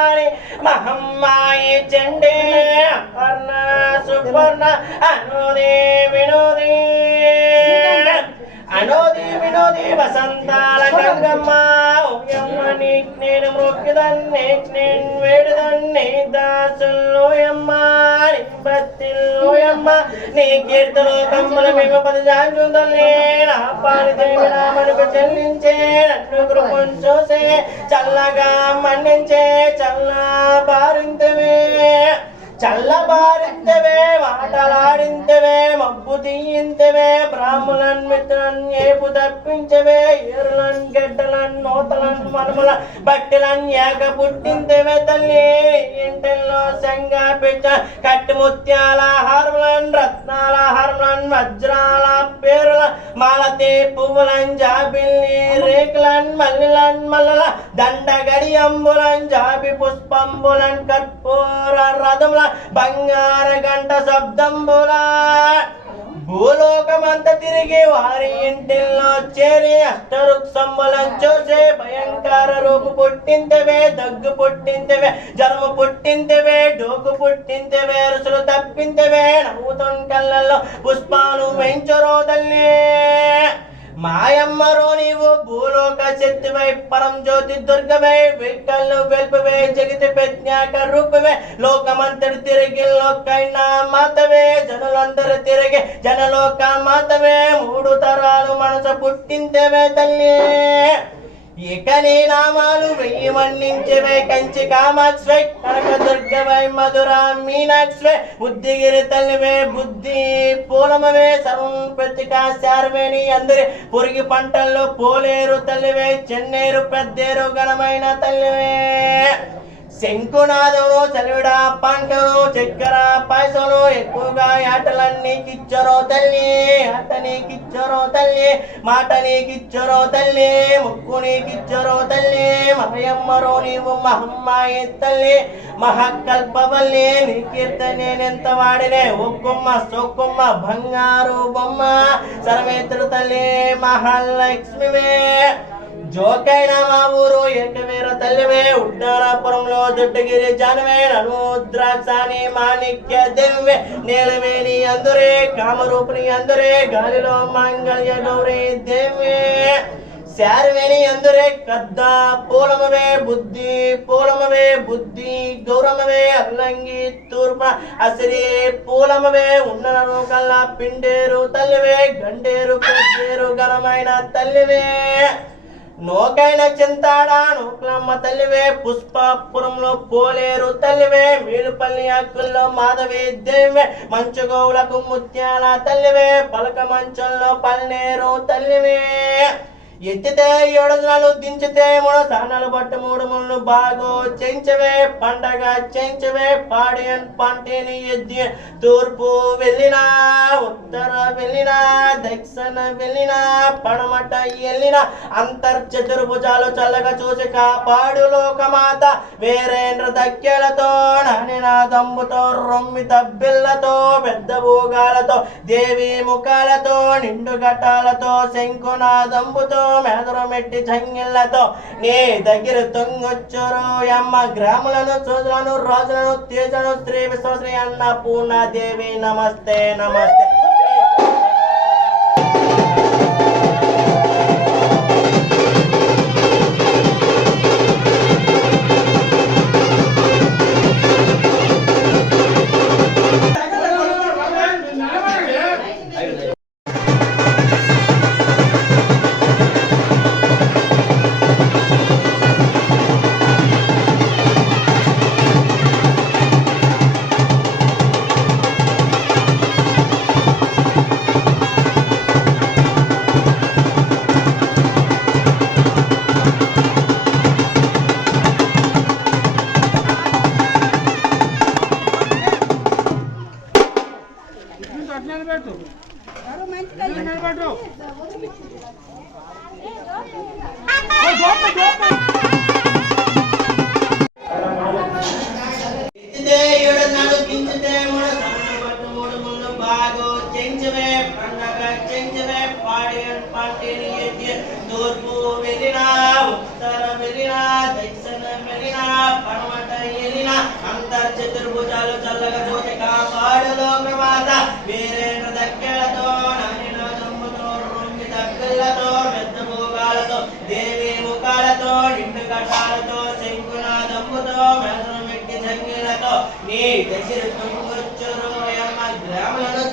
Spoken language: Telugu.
భవానీశ్వరాణి మహమ్మాయి చండే అపర్ణ సుపర్ణ అనుదే వినోదే. అనోది వినోది వసంతాల గంగమ్మ ఓయమ్మ నీకు నేను మొక్కుదన్నే నేను వేడుదన్నే దాసుల్లోయమ్మ. నీ నీ కీర్తనో కమ్మల మేము పది జాంగుదల్లే నా పాలి కృపం చూసే చల్లగా మన్నించే చల్లా బారింతవే చల్లబారింతవే మాటలాడింతవే మబ్బు తీయింతవే బ్రాహ్మణన్ మిత్రన్ ఏపు తప్పించవే ఏరులన్ గడ్డలన్ నూతలన్ మనుమల బట్టలన్ ఏక పుట్టింతవే తల్లి. ఇంటిలో సంగ పిచ్చ కట్టి ముత్యాల హారములన్ రత్నాల హారములన్ వజ్రాల పేరు మాలతి పువ్వులన్ జాబిల్ని రేకులన్ మల్లెలన్ మల్లల దండ గడియంబులన్ జాబి పుష్పంబులన్ కర్పూర రథముల బంగార గంట శబ్దంబుల భూలోకమంత తిరిగి వారి ఇంటిల్లో చేరి అష్టరుక్సంబులం చూసే భయంకర రూపు పుట్టింతవే దగ్గు పుట్టింతవే జన్మ పుట్టింతవే డోకు పుట్టింతవే రుసులు తప్పింతవే. నవ్వుతున్ కళ్ళల్లో పుష్పాలు వెంచరో తల్లి మాయమ్మరో నీవు భూలోక శక్తివై పరం జ్యోతి దుర్గవై విక్కళ్ళు వెల్పవే జగతి ప్రజ్ఞాక రూపవే లోకమంతరు తిరిగి లోకైన మాతవే జనులందరూ తిరిగి జనలోక మాతవే. మూడు తరాలు మనసు పుట్టిందేవే తల్లి. ఇకనే నామాలు వెయ్యి మన్నించవే కంచి కామాక్స్వే కనక దుర్గవై మధురా మీనాక్స్వే బుద్ధిగిరి తల్లివే బుద్ధి పూలమవే సర్వం ప్రతికా శారవేణి అందరి పొరిగి పంటల్లో పోలేరు తల్లివే చెన్నేరు పెద్దేరు ఘనమైన తల్లివే. శంకునాదమును చలివిడా పంటను చక్కెర పాయసమును ఎక్కువగా ఆటలన్నీ కిచ్చరో తల్లి ఆటని కిచ్చరో తల్లి మాటని కిచ్చరో తల్లి ముక్కుని కిచ్చరో తల్లి మహయమ్మరో నీవు మహమ్మాయి తల్లి మహాకల్పవల్లి నీ కీర్తన నేనెంత వాడినే? ఒక్కొమ్మ సొక్కొమ్మ బంగారు బొమ్మ సర్వేత్రు తల్లి మహాలక్ష్మివే. జోకైన మా ఊరు ఎండమేర తల్లివే ఉడ్డారాపురంలో దుడ్డగిరి జానవే ననుద్రాక్షాని మాణిక్య దివ్వే నీలవేణి అందరే కామరూపిణి అందరే గాలిలో మాంగళ్య గౌరీ దేవే శారవేణి అందరే కద్ద పూలమవే బుద్ధి పూలమవే బుద్ధి గౌరమవే అల్లంగి తూర్మ అసిరి పూలమవే ఉన్నను కల్లా పిండేరు తల్లివే గండేరు పెద్దేరు ఘనమైన తల్లివే. నోకైన చింతాడాను క్లమ్మ తల్లివే పుష్పాపురంలో పోలేరు తల్లివే మీలుపల్లి అక్కుల్లో మాధవి దేవే మంచు గౌలకు ముత్యాల తల్లివే పలక మంచంలో పల్నేరు తల్లివే. ఎత్తితే ఏడు దినాలు దించితే మూడు స్థానాలు పట్టు మూడు ముళ్ళు బాగో. చెంచవే పండగ చెంచవే పాడియన్ పంటేని ఎద్ది. తూర్పు వెళ్ళినా ఉత్తర వెళ్ళినా దక్షిణ వెళ్ళినా పడమట వెళ్ళిన అంతర్చతుర్భుజాలు చల్లగా చూసి కాపాడు లోకమాత. వేరేంద్ర దక్కెలతో నానినాదమ్ముతో రొమ్మి తబ్బిళ్ళతో పెద్ద భూగాలతో దేవి ముఖాలతో నిండు ఘటాలతో శంకునాదంబుతో మెదరు మెట్టి చంగిళ్ళతో నీ దగ్గర తొంగొచ్చురు. అమ్మ గ్రాములను చూసులను రోజులను తేజను శ్రీ విశ్వశ్రీ అన్న పూర్ణాదేవి నమస్తే నమస్తే. పాటిని ఎత్తి తూర్పు వెళ్ళినా ఉత్తర వెళ్ళినా దక్షిణ పడమట ఏలిన అంతర్చతుర్భుజాలు చల్లగా చూసి కాపాడు లోకమాత వీరేంద్ర దేవి ముఖాలతో నిండు కటాలతో శంకున దమ్ముతో మెడను మిట్టి సంగిలతో నీ దశ తుంగుచ్చురు గ్రాములను